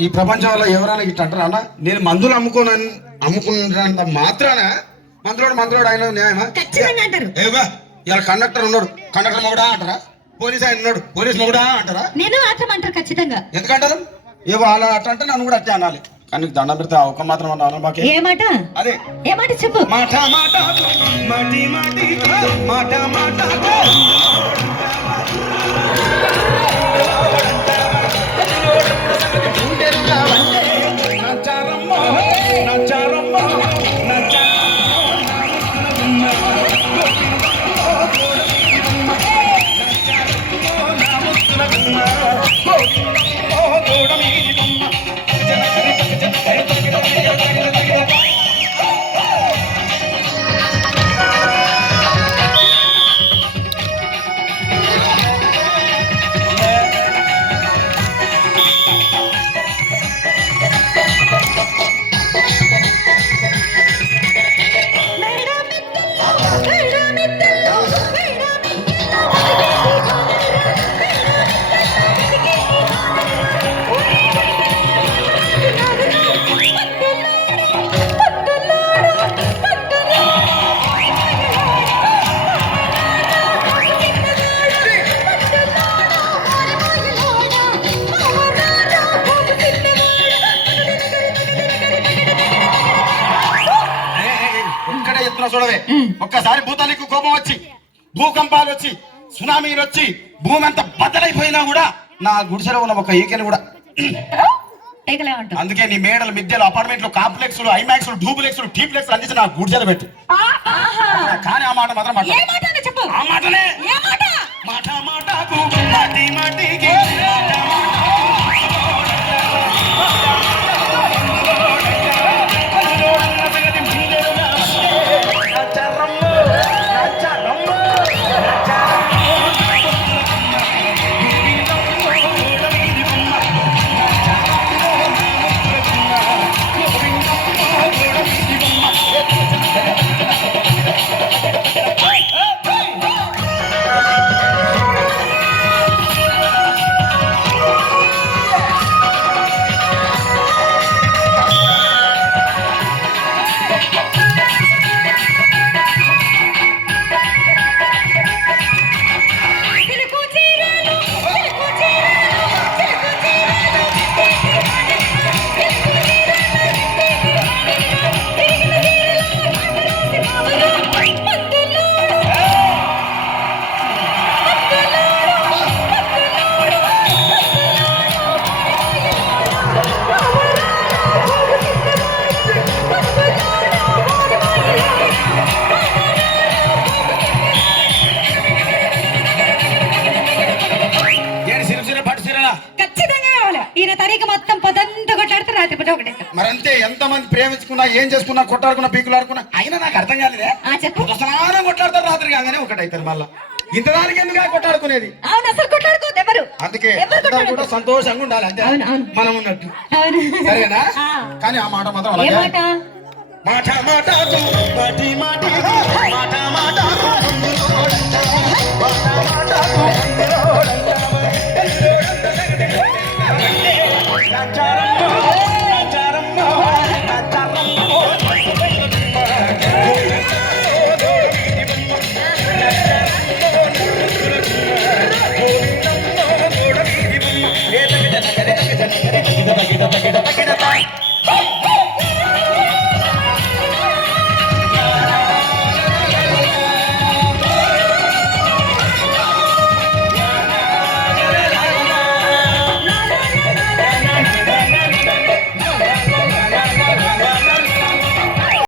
ఈ ప్రపంచంలో ఎవరైనా ఇట్లా అంటారా అన్న నేను మందులు అమ్ముకోను అమ్ముకున్నంత మాత్రాన మందులోడు మందులోడు ఆయన న్యాయమా ఏవా ఇలా కండక్టర్ ఉన్నాడు కండక్టర్ మొగుడా అంటారా పోలీస్ ఆయన ఉన్నాడు పోలీస్ మొగుడా అంటారా నేను అంటారు ఖచ్చితంగా ఎందుకంటారు ఏవో అలా అట్లా అంటే నన్ను కూడా అట్టే అనాలి కానీ దండం పెడితే ఒక మాత్రం అన్నా మాకే ఏ మాట అదే ఏ మాట చెప్పు మాట మాట మాటి మాటి మాట మాట చూడవే. ఒక్కసారి భూతానికి కోపం వచ్చి భూకంపాలు వచ్చి సునామీలు వచ్చి భూమి అంతా బద్దలైపోయినా కూడా నా గుడిసెలో ఉన్న ఒక ఈకెని కూడా అందుకే నీ మేడలు మిద్దెలు అపార్ట్మెంట్లు కాంప్లెక్స్ ఐమాక్స్ డూప్లెక్స్ టీప్లెక్స్ అందించి నా గుడిసెలు పెట్టు. కానీ ఆ మాట మాత్రం ఆ మాటనే? మాట? మాట మాటకు మాటి మాటికి. మరంతే ఎంతమంది ప్రేమించుకున్నా ఏం చేసుకున్నా కొట్టాడుకున్నా పీకులాడుకున్నా అయినా నాకు అర్థం కాలేదే. స్నానం కొట్లాడతారు రాత్రి కాగానే ఒకటైతారు మళ్ళా. ఇంత దానికి ఎందుకు కొట్టాడుకునేది అవును అసలు కొట్లాడుకోవద్దు ఎవరు? అందుకే కూడా సంతోషంగా ఉండాలి అంతే. మనం ఉన్నట్టు. సరేనా. కానీ ఆ మాట మాత్రం అలాగే. మాట మాట మాటి మాట మాటకు ముందుకోడంట. మాట.